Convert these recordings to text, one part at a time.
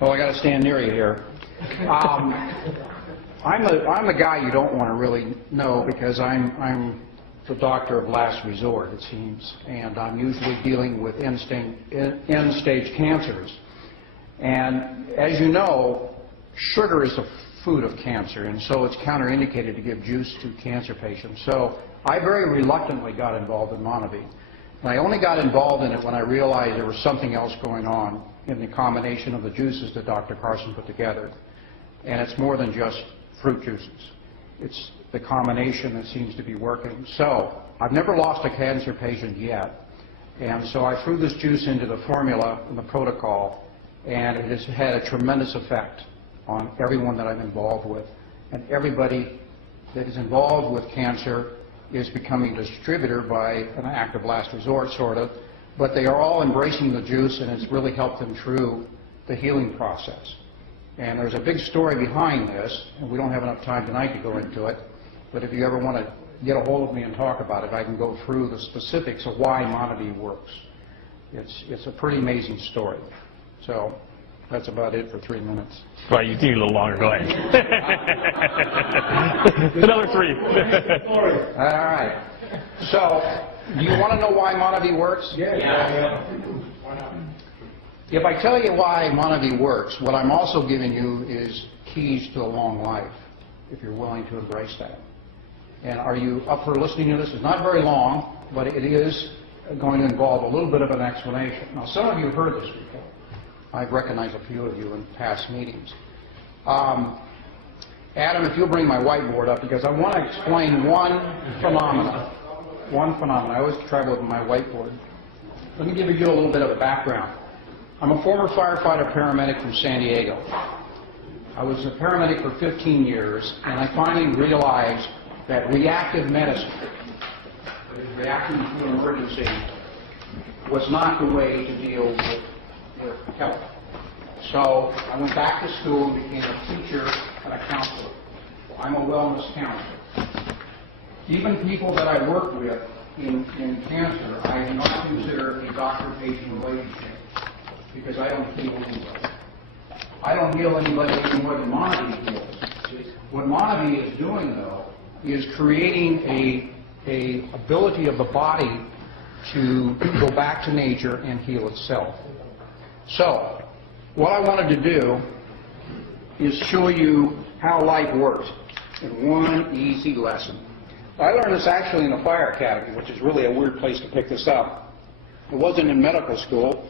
Well, I got to stand near you here. I'm the guy you don't want to really know because I'm the doctor of last resort, it seems, and I'm usually dealing with end-stage cancers. And as you know, sugar is the food of cancer, and so it's counterindicated to give juice to cancer patients. So I very reluctantly got involved in Monavie. And I only got involved in it when I realized there was something else going on in the combination of the juices that Dr. Carson put together. And it's more than just fruit juices. It's the combination that seems to be working. So I've never lost a cancer patient yet. And so I threw this juice into the formula and the protocol, and it has had a tremendous effect on everyone that I'm involved with. And everybody that is involved with cancer is becoming a distributor by an act of last resort, sort of. But they are all embracing the juice, and it's really helped them through the healing process. And there's a big story behind this, and we don't have enough time tonight to go into it. But if you ever want to get a hold of me and talk about it, I can go through the specifics of why Monavie works. It's a pretty amazing story. So that's about it for 3 minutes. Well, you need a little longer. Go ahead. Another 3. All right. So, do you want to know why Monavie works? Yeah. If I tell you why Monavie works, what I'm also giving you is keys to a long life, if you're willing to embrace that. And are you up for listening to this? It's not very long, but it is going to involve a little bit of an explanation. Now, some of you have heard this before. I've recognized a few of you in past meetings. Adam, if you'll bring my whiteboard up, because I want to explain one phenomenon. I always travel with my whiteboard. Let me give you a little bit of a background. I'm a former firefighter paramedic from San Diego. I was a paramedic for 15 years, and I finally realized that reactive medicine, reacting to an emergency, was not the way to deal with health. So I went back to school and became a teacher and a counselor. I'm a wellness counselor. Even people that I work with in cancer, I do not consider a doctor-patient relationship because I don't heal anybody. I don't heal anybody any more than Monavie heals. What Monavie is doing, though, is creating a ability of the body to go back to nature and heal itself. So, what I wanted to do is show you how life works in one easy lesson. I learned this actually in the fire academy, which is really a weird place to pick this up. It wasn't in medical school.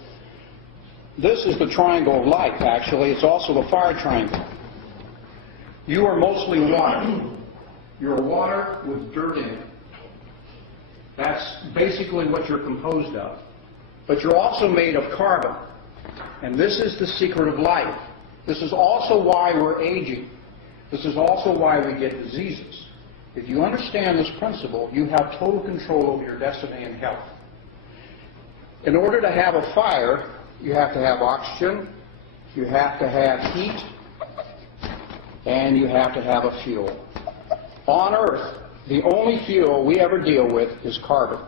This is the triangle of life, actually. It's also the fire triangle. You are mostly water. You're water with dirt in it. That's basically what you're composed of. But you're also made of carbon. And this is the secret of life. This is also why we're aging. This is also why we get diseases. If you understand this principle, you have total control over your destiny and health. In order to have a fire, you have to have oxygen, you have to have heat, and you have to have a fuel. On Earth, the only fuel we ever deal with is carbon.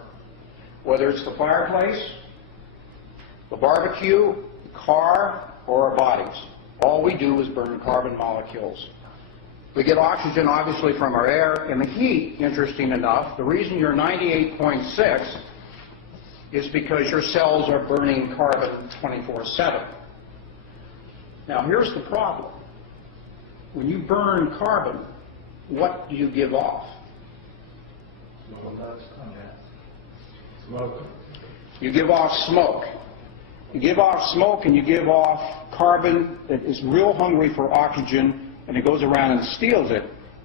Whether it's the fireplace, the barbecue, the car, or our bodies. All we do is burn carbon molecules. We get oxygen, obviously, from our air, and the heat, interesting enough, the reason you're 98.6 is because your cells are burning carbon 24/7. Now, here's the problem. When you burn carbon, what do you give off? Smoke. You give off smoke. You give off smoke and you give off carbon that is real hungry for oxygen, and it goes around and steals it,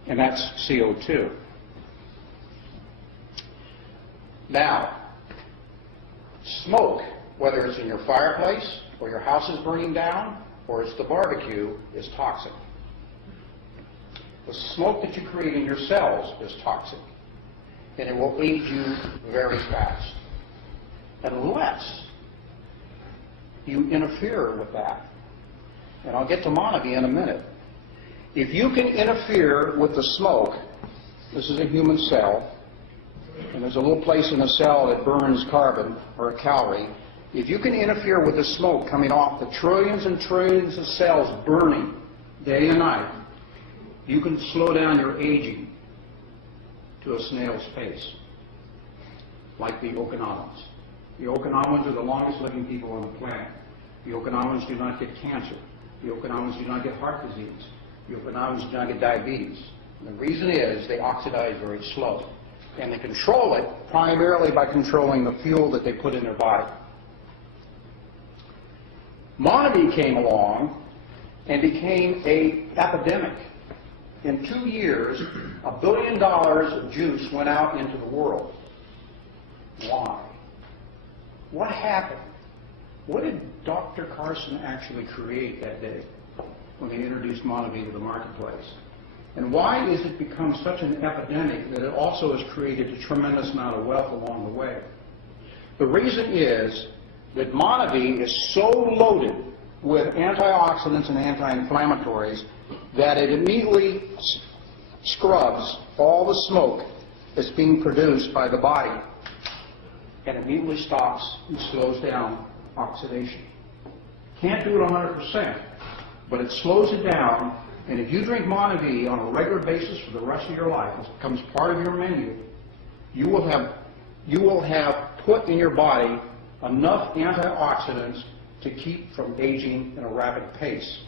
and that's CO2. Now, smoke, whether it's in your fireplace, or your house is burning down, or it's the barbecue, is toxic. The smoke that you create in your cells is toxic, and it will age you very fast, unless you interfere with that. And I'll get to Monavie in a minute. If you can interfere with the smoke, this is a human cell, and there's a little place in the cell that burns carbon, or a calorie. If you can interfere with the smoke coming off the trillions and trillions of cells burning day and night, you can slow down your aging to a snail's pace, like the Okinawans. The Okinawans are the longest living people on the planet. The Okinawans do not get cancer. The Okinawans do not get heart disease. The Okinawans do not get diabetes. And the reason is they oxidize very slow. And they control it primarily by controlling the fuel that they put in their body. Monavie came along and became an epidemic. In 2 years, $1 billion of juice went out into the world. Why? What happened? What did Dr. Carson actually create that day when he introduced Monavie to the marketplace? And why has it become such an epidemic that it also has created a tremendous amount of wealth along the way? The reason is that Monavie is so loaded with antioxidants and anti-inflammatories that it immediately scrubs all the smoke that's being produced by the body and immediately stops and slows down oxidation. Can't do it 100%, but it slows it down, and if you drink Monavie on a regular basis for the rest of your life, it becomes part of your menu, you will have put in your body enough antioxidants to keep from aging at a rapid pace.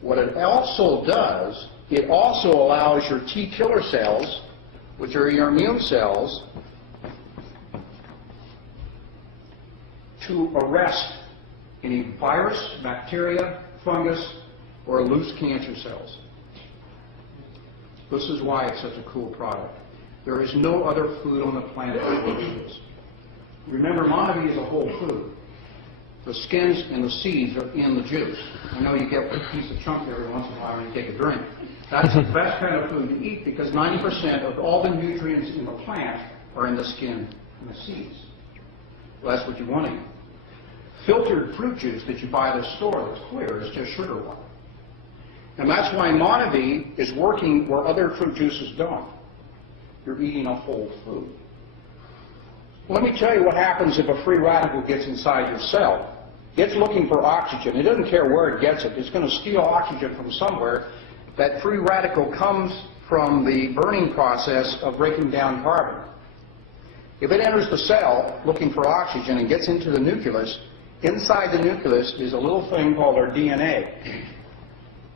What it also does, it also allows your T killer cells, which are your immune cells, to arrest any virus, bacteria, fungus, or loose cancer cells. This is why it's such a cool product. There is no other food on the planet that works this. Remember, Monavie is a whole food. The skins and the seeds are in the juice. I know you get a piece of chunk every once in a while when you take a drink. That's the best kind of food to eat because 90% of all the nutrients in the plant are in the skin and the seeds. Well, that's what you want to eat. Filtered fruit juice that you buy at the store that's clear is just sugar water. And that's why Monavie is working where other fruit juices don't. You're eating a whole food. Let me tell you what happens if a free radical gets inside your cell. It's looking for oxygen. It doesn't care where it gets it. It's going to steal oxygen from somewhere. That free radical comes from the burning process of breaking down carbon. If it enters the cell looking for oxygen and gets into the nucleus, inside the nucleus is a little thing called our DNA.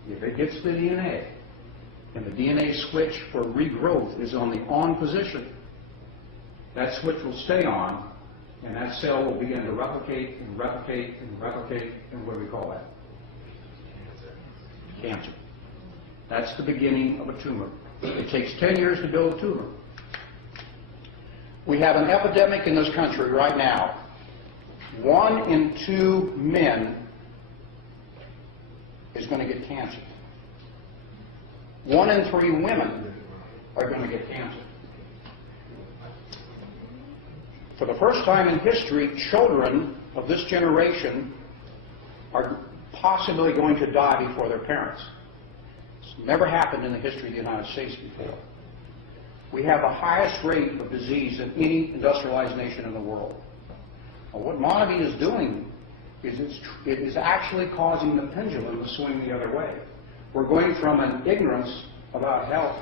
If it gets the DNA, and the DNA switch for regrowth is on the on position, that switch will stay on, and that cell will begin to replicate and replicate and replicate, and what do we call that? Cancer. That's the beginning of a tumor. It takes 10 years to build a tumor. We have an epidemic in this country right now. 1 in 2 men is going to get cancer. 1 in 3 women are going to get cancer. For the first time in history, children of this generation are possibly going to die before their parents. It's never happened in the history of the United States before. We have the highest rate of disease in any industrialized nation in the world. Well, what Monavie is doing is it is actually causing the pendulum to swing the other way. We're going from an ignorance about health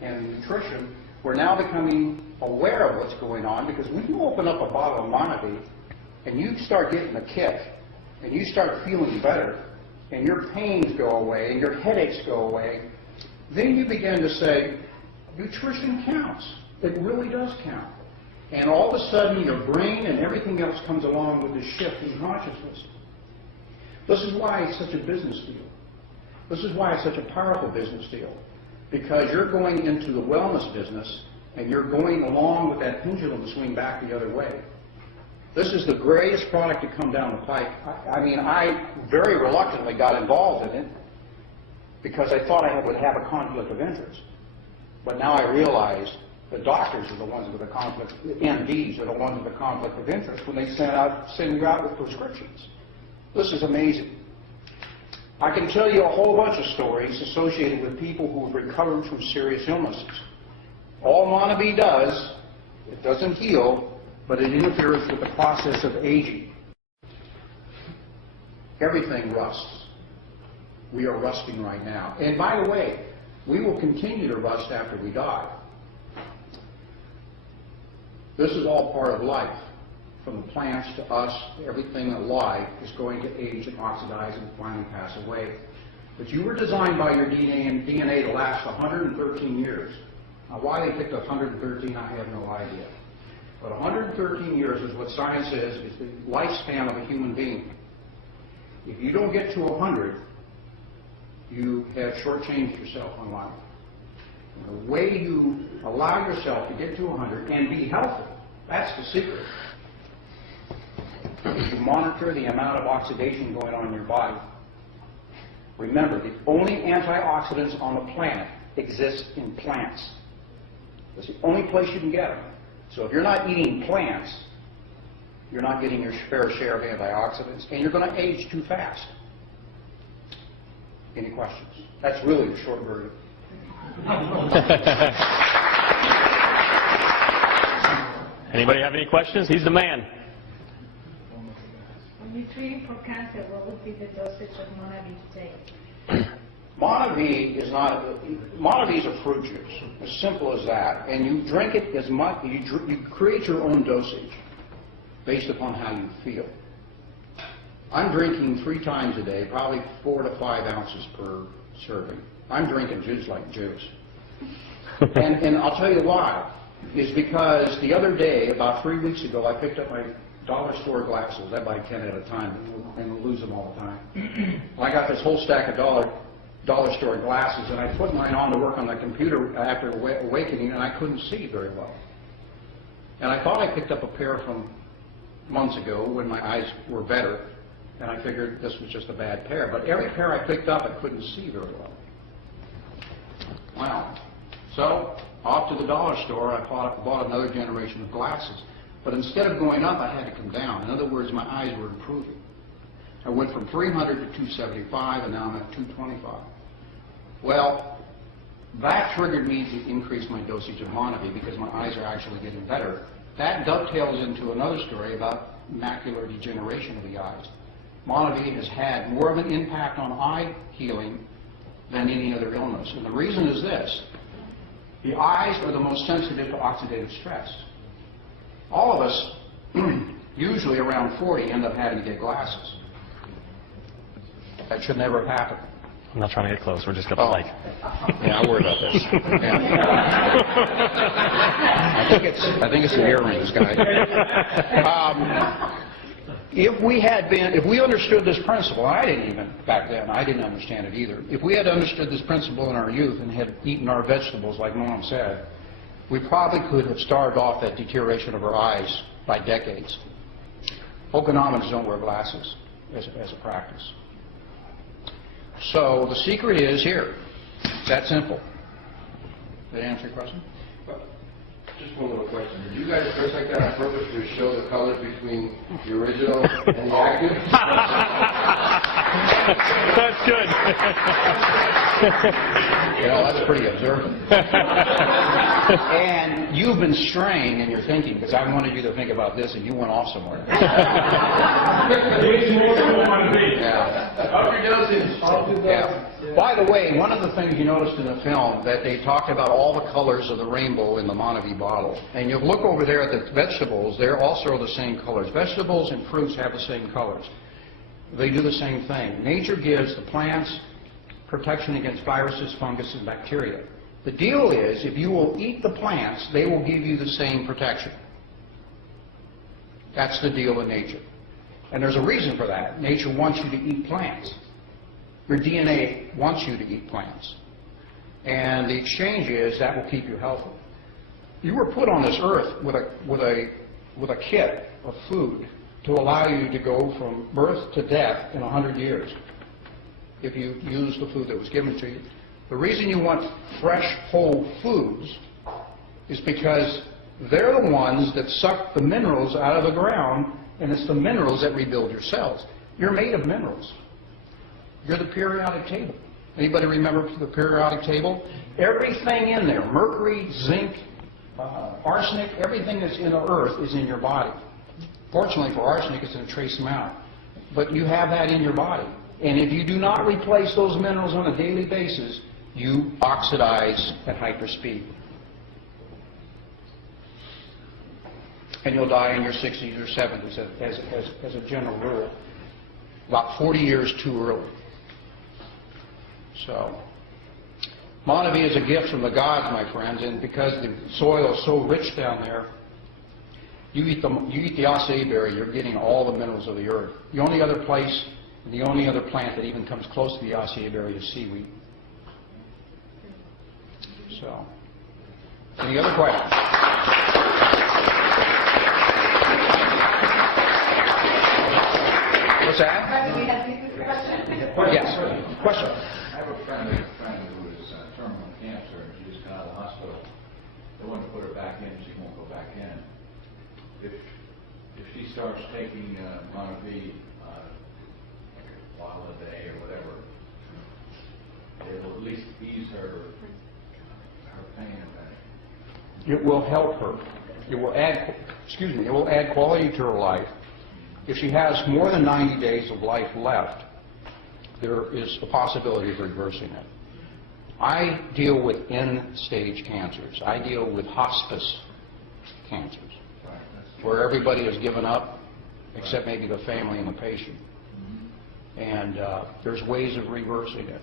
and nutrition. We're now becoming aware of what's going on, because when you open up a bottle of Monavie and you start getting a kick and you start feeling better and your pains go away and your headaches go away, then you begin to say, nutrition counts. It really does count. And all of a sudden your brain and everything else comes along with this shift in consciousness. This is why it's such a business deal. This is why it's such a powerful business deal. Because you're going into the wellness business and you're going along with that pendulum to swing back the other way. This is the greatest product to come down the pike. I very reluctantly got involved in it because I thought I would have a conflict of interest. But now I realize the doctors are the ones with the conflict, the MDs are the ones with the conflict of interest when they send you out with prescriptions. This is amazing. I can tell you a whole bunch of stories associated with people who have recovered from serious illnesses. All Monavie does, it doesn't heal, but it interferes with the process of aging. everything rusts. We are rusting right now. And by the way, we will continue to rust after we die. This is all part of life. From the plants to us, everything alive is going to age and oxidize and finally pass away. But you were designed by your DNA to last 113 years. Now, why they picked 113, I have no idea. But 113 years is what science says is the lifespan of a human being. If you don't get to 100, you have shortchanged yourself on life. And the way you allow yourself to get to 100 and be healthy, that's the secret. You monitor the amount of oxidation going on in your body. Remember, the only antioxidants on the planet exist in plants. That's the only place you can get them. So if you're not eating plants, you're not getting your fair share of antioxidants, and you're going to age too fast. Any questions? That's really the short version. Anybody have any questions? He's the man. When you're treating for cancer, what would be the dosage of Monavie to take? Monavie is a fruit juice, as simple as that. And you drink it as much, you create your own dosage based upon how you feel. I'm drinking 3 times a day, probably 4 to 5 ounces per serving. I'm drinking juice like juice. And I'll tell you why. Is because the other day, about 3 weeks ago, I picked up my dollar store glasses. I buy 10 at a time and lose them all the time. I got this whole stack of dollar store glasses, and I put mine on to work on the computer after awakening, and I couldn't see very well. And I thought I picked up a pair from months ago when my eyes were better, and I figured this was just a bad pair. But every pair I picked up, I couldn't see very well. Wow. So, off to the dollar store, I bought another generation of glasses. But instead of going up, I had to come down. In other words, my eyes were improving. I went from 300 to 275, and now I'm at 225. Well, that triggered me to increase my dosage of Monavie because my eyes are actually getting better. That dovetails into another story about macular degeneration of the eyes. Monavie has had more of an impact on eye healing than any other illness. And the reason is this. The eyes are the most sensitive to oxidative stress. All of us, usually around 40, end up having to get glasses. That should never have happened. I'm not trying to get close. We're just going to like. Yeah, I worry about this. Yeah. I think it's the earrings, guys. If we understood this principle, I didn't even, back then, I didn't understand it either. If we had understood this principle in our youth and had eaten our vegetables, like Mom said, we probably could have starved off that deterioration of our eyes by decades. Okinawans don't wear glasses as a practice. So the secret is here. It's that simple. Did I answer your question? Just one little question. Did you guys dress like that on purpose to show the colors between the original and the active? That's good. You know, that's pretty observant. And you've been straying in your thinking because I wanted you to think about this and you went off somewhere. Yeah. By the way, one of the things you noticed in the film that they talked about all the colors of the rainbow in the Monavie bottle. And you look over there at the vegetables, they're also the same colors. Vegetables and fruits have the same colors. They do the same thing. Nature gives the plants protection against viruses, fungus, and bacteria. The deal is, if you will eat the plants, they will give you the same protection. That's the deal in nature. And there's a reason for that. Nature wants you to eat plants. Your DNA wants you to eat plants. And the exchange is that will keep you healthy. You were put on this earth with a kit of food to allow you to go from birth to death in 100 years if you use the food that was given to you. The reason you want fresh, whole foods is because they're the ones that suck the minerals out of the ground, and it's the minerals that rebuild your cells. You're made of minerals. You're the periodic table. Anybody remember the periodic table? Everything in there, mercury, zinc, arsenic, everything that's in the earth is in your body. Fortunately for arsenic, it's in a trace amount. but you have that in your body. And if you do not replace those minerals on a daily basis, you oxidize at hyperspeed. And you'll die in your 60s or 70s as a general rule. About 40 years too early. So, Monavie is a gift from the gods, my friends, and because the soil is so rich down there, you eat the acai berry, you're getting all the minerals of the earth. The only other place, the only other plant that even comes close to the acai berry is seaweed. So, any other questions? What's that? Yes. Question. I have a friend who is terminal cancer, and she just got out of the hospital. They want to put her back in, she won't go back in. If she starts taking Monavie like a bottle a day or whatever, it'll at least ease her pain a bit. It will help her. It will add, it will add quality to her life. If she has more than 90 days of life left, there is a possibility of reversing it. I deal with end-stage cancers. I deal with hospice cancers, where everybody has given up except maybe the family and the patient. And there's ways of reversing it.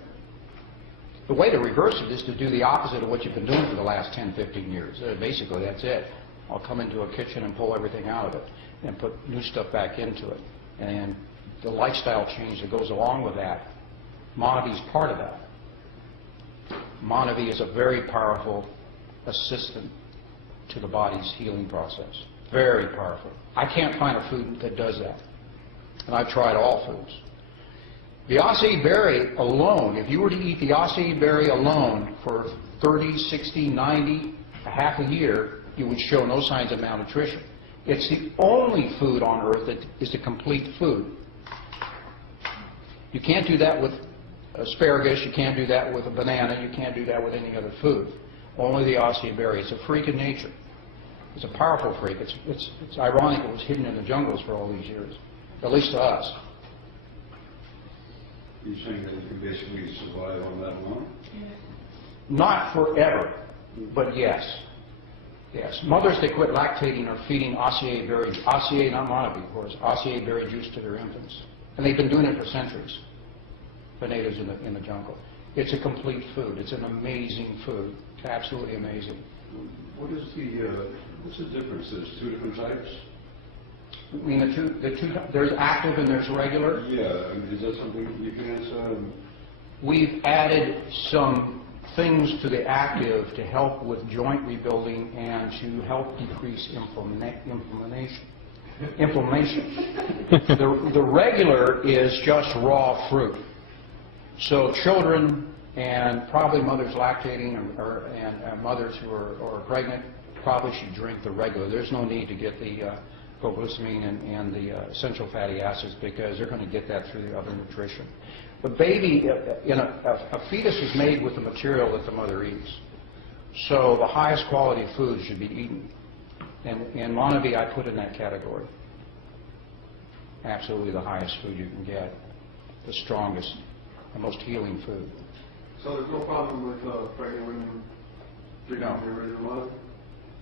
The way to reverse it is to do the opposite of what you've been doing for the last 10, 15 years. Basically, that's it. I'll come into a kitchen and pull everything out of it and put new stuff back into it. And the lifestyle change that goes along with that, Monavie is part of that. Monavie is a very powerful assistant to the body's healing process. Very powerful. I can't find a food that does that. And I've tried all foods. The acai berry alone, if you were to eat the acai berry alone for 30, 60, 90, a half a year, you would show no signs of malnutrition. It's the only food on earth that is a complete food. You can't do that with asparagus, you can't do that with a banana, you can't do that with any other food. Only the acai berry. It's a freak of nature. It's a powerful freak. It's ironic it was hidden in the jungles for all these years, at least to us. You're saying that you can basically survive on that alone? Not forever, but yes. Yes. Mothers that quit lactating are feeding acai berry, acai, not Monavie, of course, acai berry juice to their infants. And they've been doing it for centuries, the natives in the jungle. It's a complete food. It's an amazing food. It's absolutely amazing. What is what's the difference? There's two different types? I mean, there's active and there's regular. Yeah, I mean, is that something you can answer? We've added some things to the active to help with joint rebuilding and to help decrease inflammation. The regular is just raw fruit. So children and probably mothers lactating and mothers who are pregnant probably should drink the regular. There's no need to get the glucosamine and the essential fatty acids because they're going to get that through the other nutrition. The baby, a fetus is made with the material that the mother eats. So the highest quality food should be eaten. And Monavie I put in that category. Absolutely the highest food you can get. The strongest, the most healing food. So there's no problem with pregnant women drinking the original Monavie?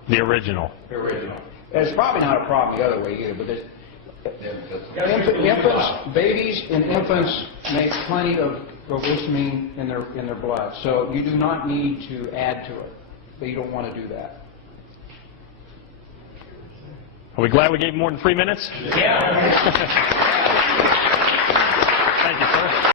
The original. The original. It's probably not a problem the other way either, but infants, babies and infants make plenty of glucosamine in their blood, so you do not need to add to it. But you don't want to do that. Are we glad we gave more than 3 minutes? Yeah. Thank you, sir.